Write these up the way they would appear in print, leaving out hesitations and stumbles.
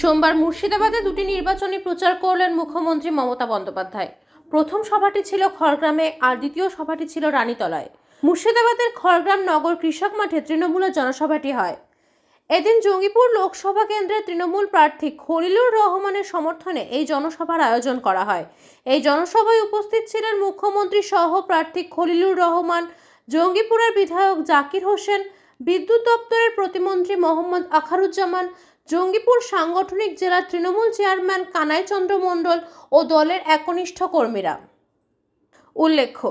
সোমবার মুর্শিদাবাদে দুটি নির্বাচনী প্রচার করলেন মুখ্যমন্ত্রী মমতা বন্দ্যোপাধ্যায়। প্রথম সভাটি ছিল খড়গ্রামে আর দ্বিতীয় সভাটি ছিল রানীতলায়। মুর্শিদাবাদের খড়গ্রাম নগর কৃষক মাঠে তৃণমূলের জনসভাটি হয়। এদিন জঙ্গিপুর লোকসভা কেন্দ্রের তৃণমূল প্রার্থী খলিলুর রহমানের সমর্থনে এই জনসভার আয়োজন করা হয়। এই জনসভায় উপস্থিত ছিলেন মুখ্যমন্ত্রী সহ প্রার্থী খলিলুর রহমান, জঙ্গিপুরের বিধায়ক জাকির হোসেন, বিদ্যুৎ দপ্তরের প্রতিমন্ত্রী মোহাম্মদ আখরুজ্জামান, জঙ্গিপুর সাংগঠনিক জেলার তৃণমূল চেয়ারম্যান কানাই চন্দ্র মণ্ডল ও দলের একনিষ্ঠ কর্মীরা। উল্লেখ্য,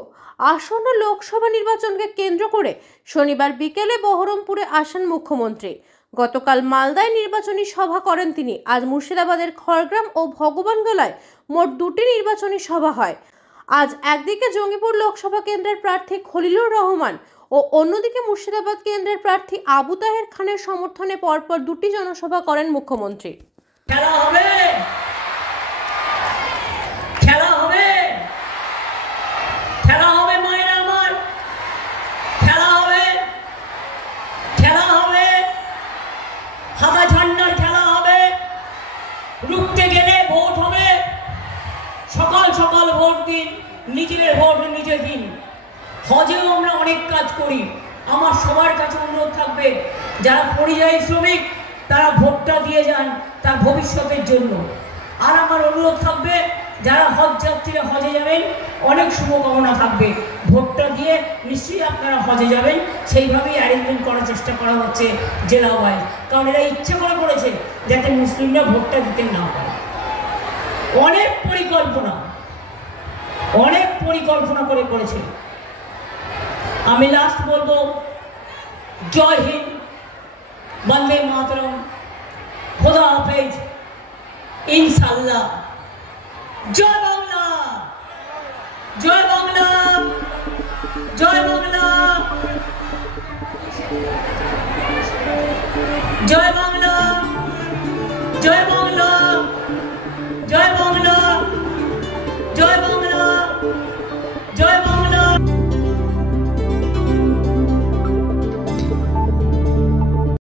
আসন্ন লোকসভা নির্বাচনকে কেন্দ্র করে শনিবার বিকেলে বহরমপুরে আসেন মুখ্যমন্ত্রী। গতকাল মালদায় নির্বাচনী সভা করেন তিনি। আজ মুর্শিদাবাদের খড়গ্রাম ও ভগবানগোলায় মোট দুটি নির্বাচনী সভা হয়। আজ একদিকে জঙ্গিপুর লোকসভা কেন্দ্রের প্রার্থী খলিলুর রহমান ও অন্যদিকে মুর্শিদাবাদ কেন্দ্রের প্রার্থী আবু তাহের খানের সমর্থনে পরপর দুটি জনসভা করেন মুখ্যমন্ত্রী। খেলা হবে, খেলা হবে, খেলা হবে মায়ের আমার, খেলা হবে, খেলা হবে, হাতা ঝান্ডার খেলা হবে, রুখতে গেলে ভোট হবে। সকাল সকাল ভোট দিন, নিজের ভোট নিজে দিন। হজেও আমরা অনেক কাজ করি। আমার সবার কাছে অনুরোধ থাকবে, যারা পরিযায়ী শ্রমিক তারা ভোটটা দিয়ে যান তার ভবিষ্যতের জন্য। আর আমার অনুরোধ থাকবে, যারা হজ যাত্রীরা হজে যাবেন, অনেক শুভকামনা থাকবে, ভোটটা দিয়ে নিশ্চয়ই আপনারা হজে যাবেন। সেইভাবেই অ্যারেঞ্জমেন্ট করার চেষ্টা করা হচ্ছে জেলা ওয়াইজ, কারণ এরা ইচ্ছে করে করেছে যাতে মুসলিমরা ভোটটা দিতে না পারে। অনেক পরিকল্পনা করে করেছে। আমি লাস্ট বলবো, জয় হিন্দ, বন্দে মাতরম, খোদা হাফেজ, ইনশাআল্লাহ। জয় বাংলা, জয় বাংলা, জয় বাংলা, জয় বাংলা।